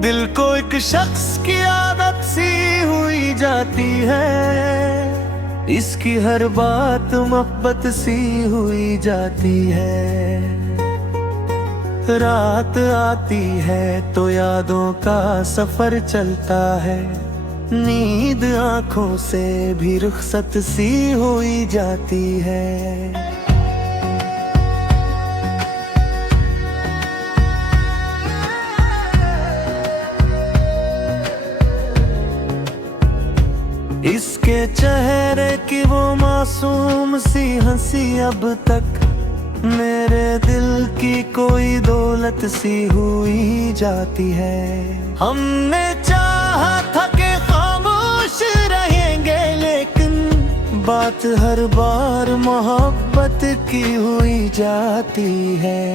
दिल को एक शख्स की आदत सी हुई जाती है, इसकी हर बात मोहब्बत सी हुई जाती है। रात आती है तो यादों का सफर चलता है, नींद आंखों से भी रुखसत सी हुई जाती है। इसके चेहरे की वो मासूम सी हंसी अब तक मेरे दिल की कोई दौलत सी हुई जाती है। हमने चाहा था कि खामोश रहेंगे, लेकिन बात हर बार मोहब्बत की हुई जाती है।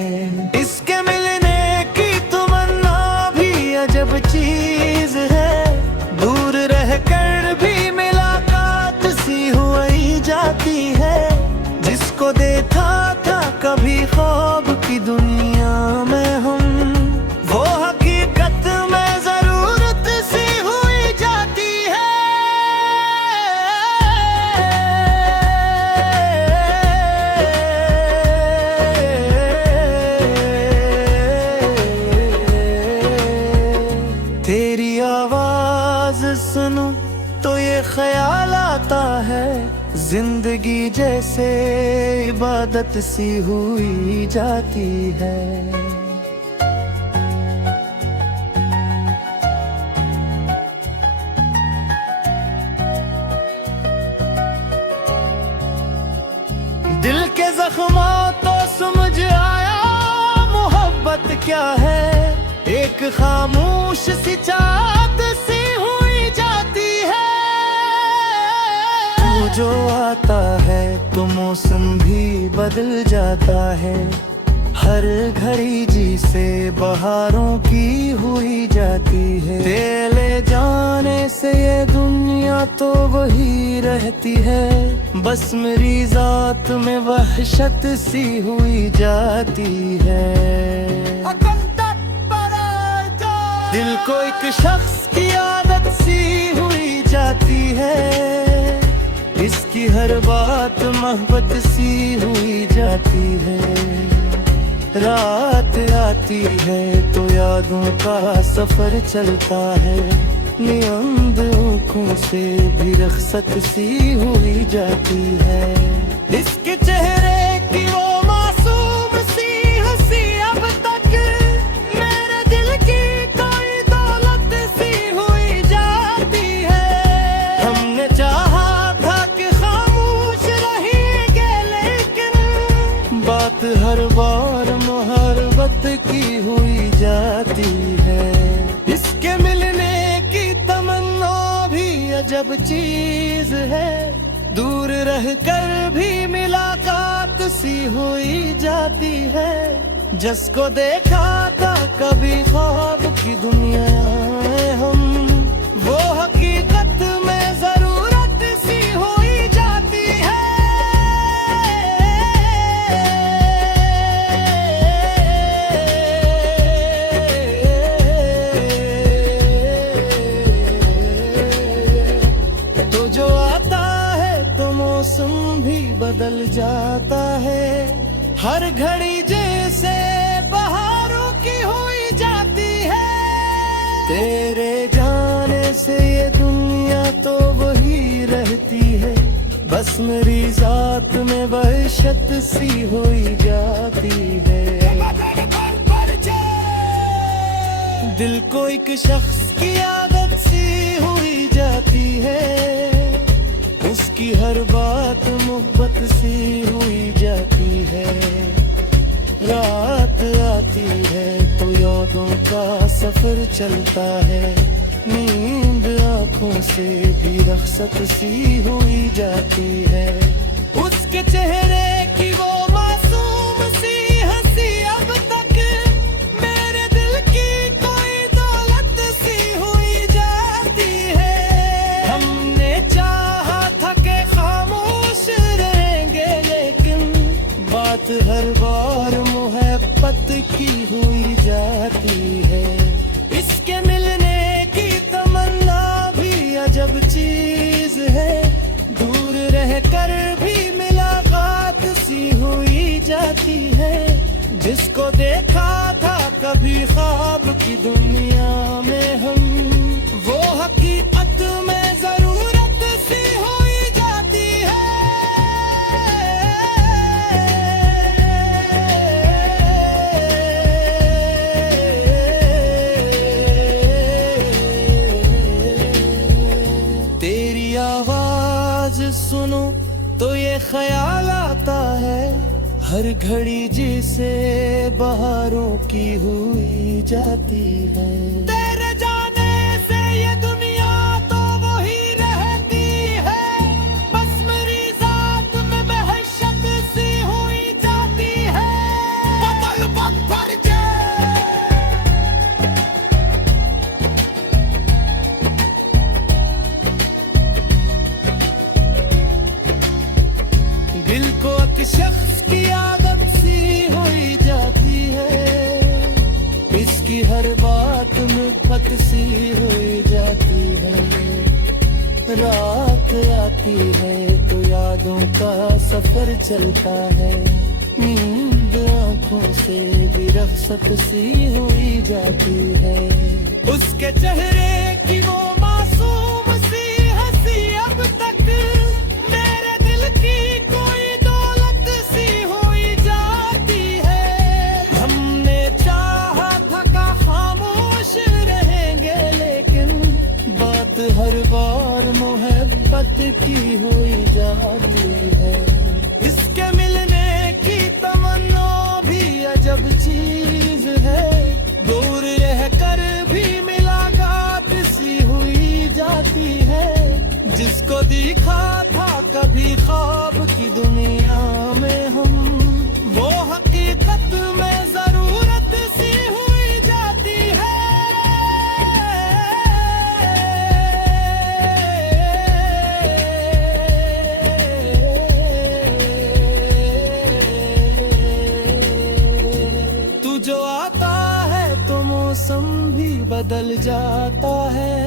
इसके मिलने की तमन्ना भी अजब चीज है, दूर रहकर भी मुलाकात सी हुई जाती है। जिसको देखा था कभी ख्वाब की दुनिया में हम, वो हकीकत में जरूरत सी हुई जाती है। तेरी आवाज सुनूं तो ये ख्याल आता है, जिंदगी जैसे इबादत सी हुई जाती है। दिल के जख्मों तो समझ आया मोहब्बत क्या है, एक खामोश सी चाहत सी हुई जाती है। जो आता है तो मौसम भी बदल जाता है, हर घड़ी जी से बहारों की हुई जाती है। तेरे जाने से ये दुनिया तो वही रहती है, बस मेरी जात में वहशत सी हुई जाती है। दिल को एक शख्स की आदत सी हुई जाती है, इसकी हर बात मोहब्बत सी हुई जाती है। रात आती है तो यादों का सफर चलता है, नींद आँखों से भी रुखसत सी हुई जाती है। इसके चेहरे की वो मासूम सी हंसी अब तक मेरे दिल की कोई दौलत सी हुई जाती है। हमने चाहा हर बार मोहब्बत की हुई जाती है। इसके मिलने की तमन्ना भी अजब चीज है, दूर रहकर भी मुलाकात सी हुई जाती है। जिसको देखा था कभी ख्वाब की दुनिया में हम, वो हकीकत में जरूरत सी हुई जाती है। मौसम भी बदल जाता है, हर घड़ी जैसे बहारों की हुई जाती है। तेरे जाने से ये दुनिया तो वही रहती है, बस मेरी जात में वहशत सी हुई जाती है। दिल को एक शख्स की आदत सी हुई जाती है, उसकी हर बात मोहब्बत सी हुई जाती है। रात आती है तो यादों का सफर चलता है, नींद आँखों से भी रुखसत सी हुई जाती है। उसके चेहरे की वो मासूम सी हंसी अब तक मेरे दिल की कोई दौलत सी हुई जाती है। हमने चाहा था कि खामोश रहेंगे, लेकिन बात हर बार मोहब्बत की हुई जाती है। इसके मिल अजब चीज है, दूर रहकर भी मुलाकात सी हुई जाती है। जिसको देखा था कभी ख्वाब की दुनिया में हम, वो हकीकत में जरूरत सी हुई जाती है। तेरी आवाज सुनो तो ये ख्याल आता है, हर घड़ी जिसे बहारों की हुई जाती है। तेरे जाने से ये दुनिया तो वही रहती है, बस मेरी जात में वहशत सी हुई जाती है। बदल बदल दिल को एक शख्स की आदत सी हुई जाती है, इसकी हर बात में खत सी हुई जाती है। रात आती है तो यादों का सफर चलता है, नींद आंखों से भी रख्सत सी हुई जाती है। उसके चेहरे की वो मासूम सी हंसी अब तक मेरे दिल की कोई दौलत सी हुई जाती है। हमने चाहा था का खामोश रहेंगे, लेकिन बात हर बार मोहब्बत की हुई जाती है। इसके मिलने की तमन्ना भी अजब चीज है, दूर रहकर भी मुलाकात सी हुई जाती है। जिसको दिखा था कभी ख्वाब की दुनिया में हम, वो हकीकत में जरूरत सी हुई जाती है। तू जो आता है तो मौसम भी बदल जाता है,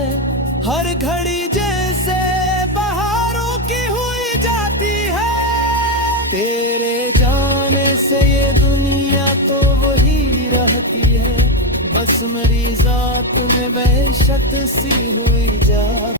हर घड़ी जैसे बहारों की हुई जाती है। तेरे जाने से ये दुनिया तो वही रहती है, बस मेरी जात में वहशत सी हुई जाती है।